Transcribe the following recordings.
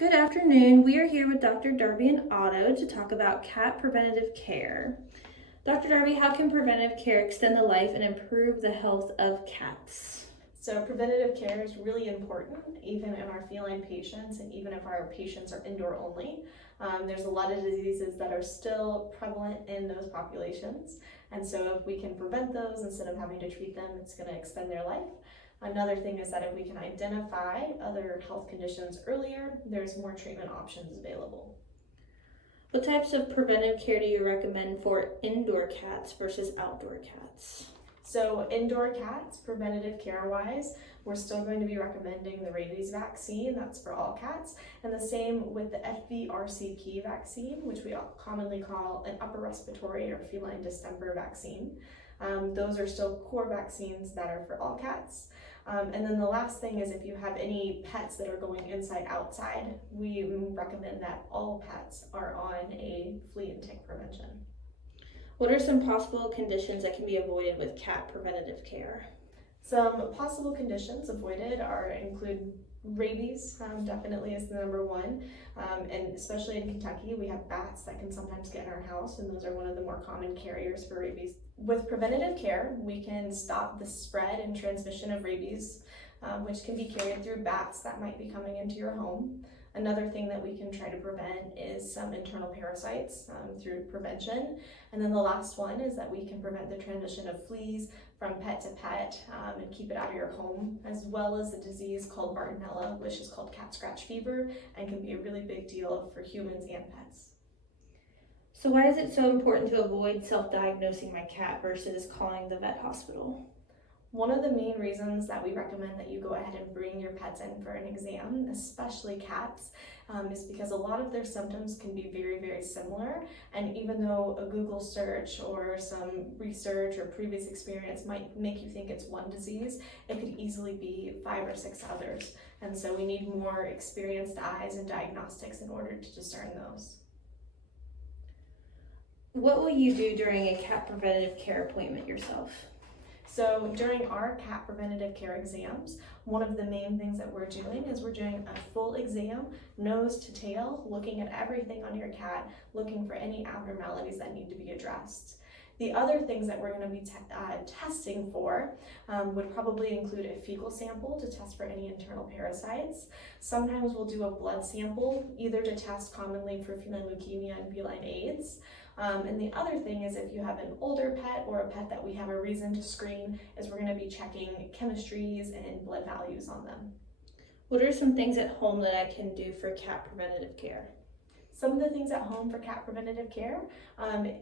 Good afternoon. We are here with Dr. Darby and Otto to talk about cat preventative care. Dr. Darby, how can preventative care extend the life and improve the health of cats? So preventative care is really important, even in our feline patients and even if our patients are indoor only. There's a lot of diseases that are still prevalent in those populations. And so if we can prevent those instead of having to treat them, it's going to extend their life. Another thing is that if we can identify other health conditions earlier, there's more treatment options available. What types of preventive care do you recommend for indoor cats versus outdoor cats? So indoor cats, preventative care-wise, we're still going to be recommending the rabies vaccine, that's for all cats, and the same with the FVRCP vaccine, which we commonly call an upper respiratory or feline distemper vaccine. Those are still core vaccines that are for all cats. And then the last thing is if you have any pets that are going inside-outside, we recommend that all pets are on a flea and tick prevention. What are some possible conditions that can be avoided with cat preventative care? Some possible conditions avoided include rabies, definitely is the number one, and especially in Kentucky we have bats that can sometimes get in our house, and those are one of the more common carriers for rabies. With preventative care, we can stop the spread and transmission of rabies, which can be carried through bats that might be coming into your home. Another thing that we can try to prevent is some internal parasites through prevention. And then the last one is that we can prevent the transmission of fleas from pet to pet and keep it out of your home, as well as a disease called Bartonella, which is called cat scratch fever and can be a really big deal for humans and pets. So why is it so important to avoid self-diagnosing my cat versus calling the vet hospital? One of the main reasons that we recommend that you go ahead and bring your pets in for an exam, especially cats, is because a lot of their symptoms can be very, very similar. And even though a Google search or some research or previous experience might make you think it's one disease, it could easily be 5 or 6 others. And so we need more experienced eyes and diagnostics in order to discern those. What will you do during a cat preventative care appointment yourself? So during our cat preventative care exams, one of the main things that we're doing is we're doing a full exam, nose to tail, looking at everything on your cat, looking for any abnormalities that need to be addressed. The other things that we're going to be testing for would probably include a fecal sample to test for any internal parasites. Sometimes we'll do a blood sample, either to test commonly for feline leukemia and feline AIDS. And the other thing is if you have an older pet or a pet that we have a reason to screen, is we're going to be checking chemistries and blood values on them. What are some things at home that I can do for cat preventative care? Some of the things at home for cat preventative care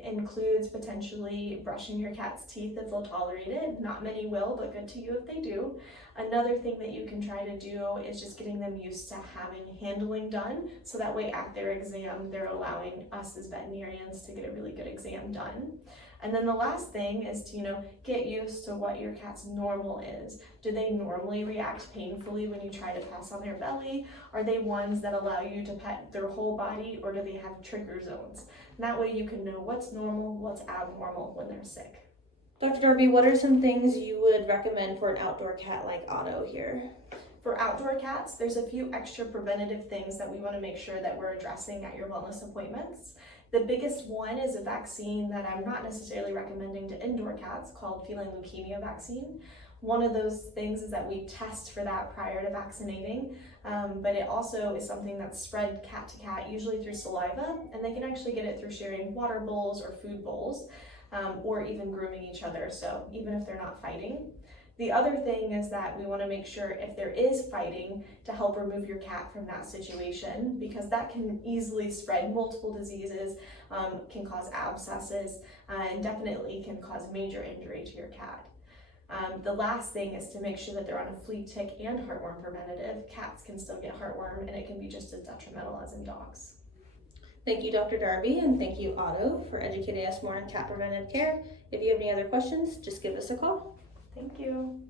includes potentially brushing your cat's teeth if they'll tolerate it. Not many will, but good to you if they do. Another thing that you can try to do is just getting them used to having handling done, so that way at their exam they're allowing us as veterinarians to get a really good exam done. And then the last thing is to, get used to what your cat's normal is. Do they normally react painfully when you try to press on their belly? Are they ones that allow you to pet their whole body, or do they have trigger zones? And that way you can know what's normal, what's abnormal when they're sick. Dr. Darby, what are some things you would recommend for an outdoor cat like Otto here? For outdoor cats, there's a few extra preventative things that we want to make sure that we're addressing at your wellness appointments. The biggest one is a vaccine that I'm not necessarily recommending to indoor cats called feline leukemia vaccine. One of those things is that we test for that prior to vaccinating, but it also is something that's spread cat to cat, usually through saliva, and they can actually get it through sharing water bowls or food bowls, or even grooming each other, so even if they're not fighting. The other thing is that we want to make sure if there is fighting to help remove your cat from that situation, because that can easily spread multiple diseases, can cause abscesses, and definitely can cause major injury to your cat. The last thing is to make sure that they're on a flea, tick, and heartworm preventative. Cats can still get heartworm, and it can be just as detrimental as in dogs. Thank you, Dr. Darby, and thank you, Otto, for educating us more on cat preventative care. If you have any other questions, just give us a call. Thank you.